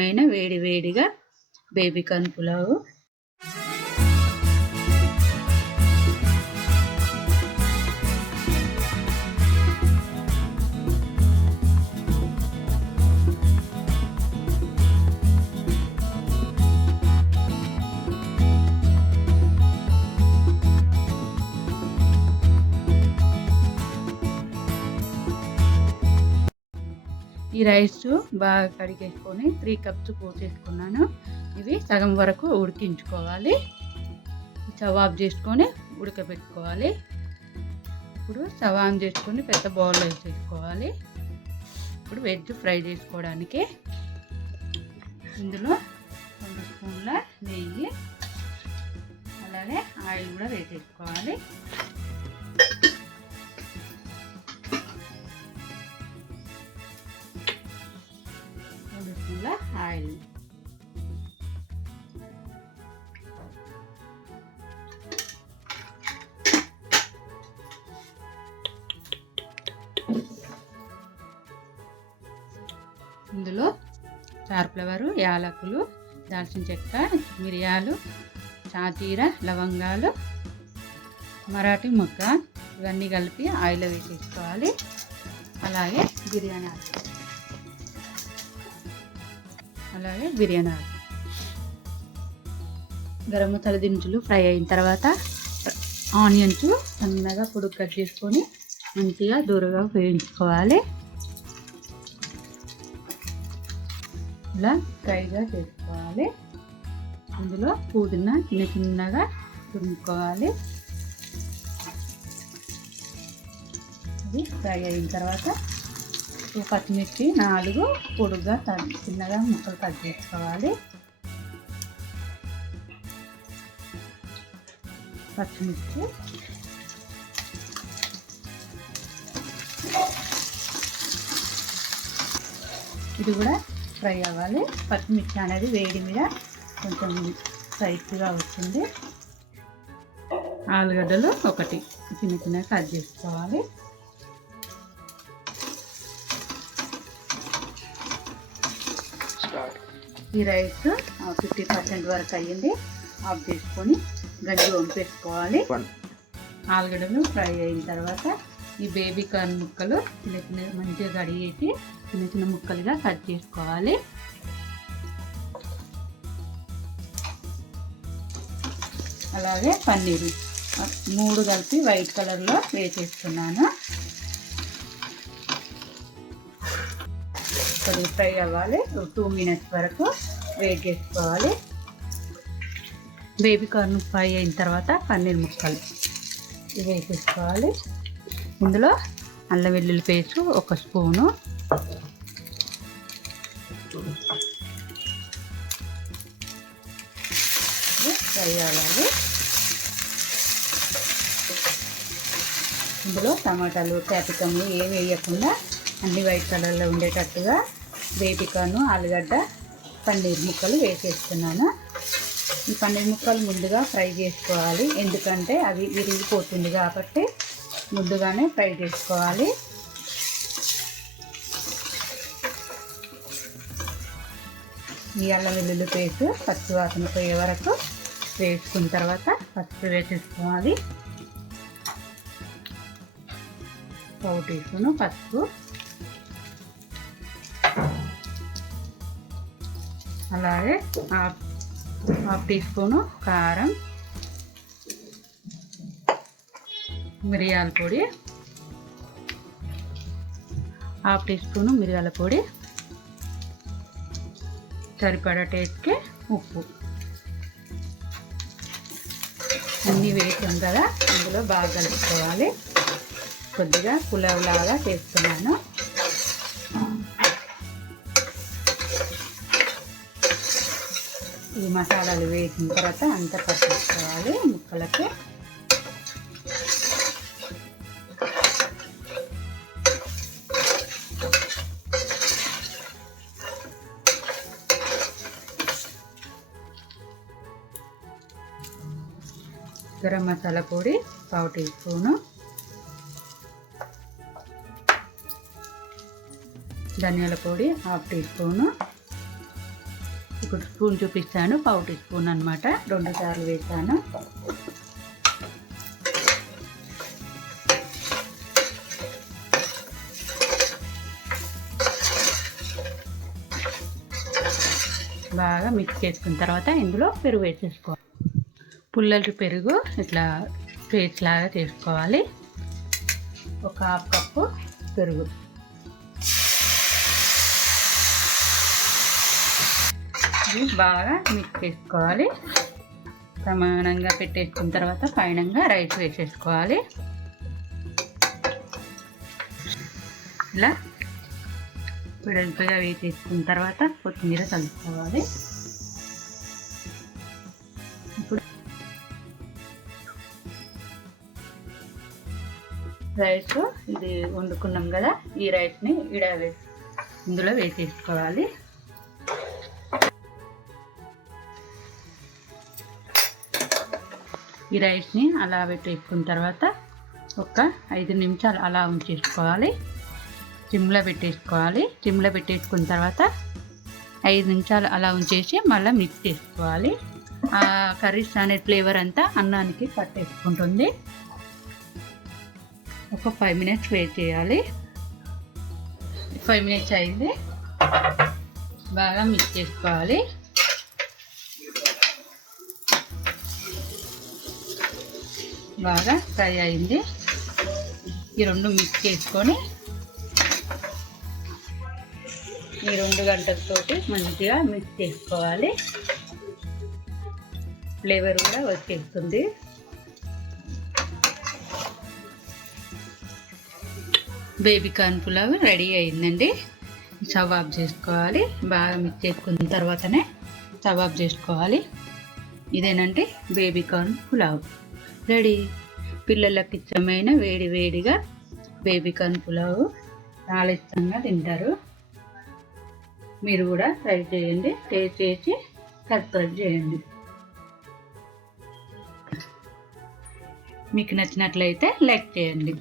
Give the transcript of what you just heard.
రుచికరమైన వేడి వేడిగా బేబీ కార్న్ పులావ్. ఈ రైస్ బాగా కడిగేసుకొని 3 కప్స్ పోసేసుకున్నాను. ఇవి సగం వరకు ఉడికించుకోవాలి. స్టవ్ ఆఫ్ చేసుకొని ఉడకబెట్టుకోవాలి. ఇప్పుడు స్టవ్ ఆన్ చేసుకొని పెద్ద బౌల్లో వేసేసుకోవాలి. ఇప్పుడు వెజ్ ఫ్రై చేసుకోవడానికి ఇందులో 2 స్పూన్ల నెయ్యి అలాగే ఆయిల్ కూడా వేసేసుకోవాలి. ఆయిల్ ఇందులో స్టార్ ఫ్లవరు, యాలకులు, దాల్చిన చెక్క, మిరియాలు, షాజీరా, లవంగాలు, మరాఠీ మొగ్గ ఇవన్నీ కలిపి ఆయిల్ వేసేసుకోవాలి. అలాగే బిర్యానీ ఆకు గరం మసాలా దినుసులు ఫ్రై అయిన తర్వాత ఆనియన్స్ సన్నగా పొడుగు కట్ చేసుకొని మంచిగా దూరగా వేయించుకోవాలి. ఇలా ఫ్రైగా చేసుకోవాలి. అందులో పుదీనా చిన్నగా తురుముకోవాలి. అది ఫ్రై అయిన తర్వాత పచ్చిమిర్చి 4 పొడుగ్గా చిన్నగా ముక్కలు కట్ చేసుకోవాలి. పచ్చిమిర్చి ఇది కూడా ఫ్రై అవ్వాలి. పచ్చిమిర్చి అనేది వేడి మీద కొంచెం స్పైసీగా వస్తుంది. ఆలుగడ్డలు 1 చిన్నగా కట్ చేసుకోవాలి. ఈ రైస్ 50% వరకు అయ్యింది. ఆఫ్ చేసుకొని గంజి వంపేసుకోవాలి. ఆలుగడ్డలు ఫ్రై అయిన తర్వాత ఈ బేబీ కార్న్ ముక్కలు చిన్న మంచిగా కడిగేసి చిన్న ముక్కలుగా కట్ చేసుకోవాలి. అలాగే పన్నీరు 3 కలిపి వైట్ కలర్లో వేసేస్తున్నాను. కొద్దిగా ఫ్రై అవ్వాలి. 2 మినిట్స్ వరకు వెయిట్ చేసుకోవాలి. బేబీ కార్న్ ఫ్రై అయిన తర్వాత పన్నీర్ ముక్కలు ఇవి వేసేసుకోవాలి. ఇందులో అల్లం వెల్లుల్లి పేస్ట్ 1 స్పూను, ఫ్రై అవ్వాలి. ఇందులో టమాటాలు, క్యాప్సికమ్లు ఏమి వేయకుండా అన్ని వైట్ కలర్లో ఉండేటట్టుగా బేబీ కార్న్, ఆలుగడ్డ, పన్నీర్ ముక్కలు వేసేస్తున్నాను. ఈ పన్నీర్ ముక్కలు ముందుగా ఫ్రై చేసుకోవాలి. ఎందుకంటే అవి విరిగిపోతుంది కాబట్టి ముందుగానే ఫ్రై చేసుకోవాలి. ఈ అల్లం వెల్లుల్లి పేస్ట్ పచ్చి వాసన పోయే వరకు వేసుకున్న తర్వాత పసుపు వేసేసుకోవాలి. 1 టీ స్పూన్ పసుపు, అలాగే 1/2 టీ స్పూను కారం, మిరియాల పొడి 1/2 టీ స్పూను మిరియాల పొడి, సరిపడా టేస్ట్కి ఉప్పు అన్నీ వేసాం కదా. ఇందులో బాగా కలుపుకోవాలి. కొద్దిగా పులావ్ లాగా చేస్తున్నాను. ఈ మసాలాలు వేసిన తర్వాత అంతా పట్టించుకోవాలి ముక్కలకి. గరం మసాలా పొడి 1/4 టీ స్పూను, ధనియాల పొడి 1/2 టీ స్పూను, ఇప్పుడు స్పూన్ చూపిస్తాను, పావు టీ స్పూన్ అనమాట. 2 సార్లు వేసాను. బాగా మిక్స్ చేసుకున్న తర్వాత ఇందులో పెరుగు వేసేసుకోవాలి. పుల్లటి పెరుగు ఇట్లా పేస్ట్ లాగా చేసుకోవాలి. ఒక 1/2 కప్పు పెరుగు. ఇది బాగా మిక్స్ చేసుకోవాలి. సమానంగా పెట్టేసుకున్న తర్వాత పైనంగా రైస్ వేసేసుకోవాలి. ఇలా పిడల్పుగా వేసేసుకున్న తర్వాత కొత్తిమీర కలుపుకోవాలి. ఇప్పుడు రైస్ ఇది వండుకున్నాం కదా, ఈ రైస్ని ఇందులో వేసేసుకోవాలి. ఈ రైస్ని అలా పెట్టేసుకున్న తర్వాత ఒక 5 నిమిషాలు అలా ఉంచేసుకోవాలి. సిమ్లో పెట్టేసుకోవాలి. సిమ్లో పెట్టేసుకున్న తర్వాత 5 నిమిషాలు అలా ఉంచేసి మళ్ళీ మిక్స్ చేసుకోవాలి. ఆ కర్రీస్ అనే ఫ్లేవర్ అంతా అన్నానికి పట్టేసుకుంటుంది. ఒక 5 మినిట్స్ వెయిట్ చేయాలి. 5 మినిట్స్ అయింది. బాగా మిక్స్ చేసుకోవాలి. బాగా ఫ్రై అయింది. ఈ 2 మిక్స్ చేసుకొని ఈ 2 గంటలతోటి మంచిగా మిక్స్ చేసుకోవాలి. ఫ్లేవర్ కూడా వచ్చేస్తుంది. బేబీ కార్న్ పులావ్ రెడీ అయిందండి. స్టవ్ ఆఫ్ చేసుకోవాలి. బాగా మిక్స్ చేసుకున్న తర్వాతనే స్టవ్ ఆఫ్ చేసుకోవాలి. ఇదేనండి బేబీ కార్న్ పులావ్ రెడీ. పిల్లలకి ఇష్టమైన వేడి వేడిగా బేబీ కార్న్ పులావ్ చాలా ఇష్టంగా తింటారు. మీరు కూడా ట్రై చేయండి. టేస్ట్ చేసి సబ్స్క్రైబ్ చేయండి. మీకు నచ్చినట్లయితే లైక్ చేయండి.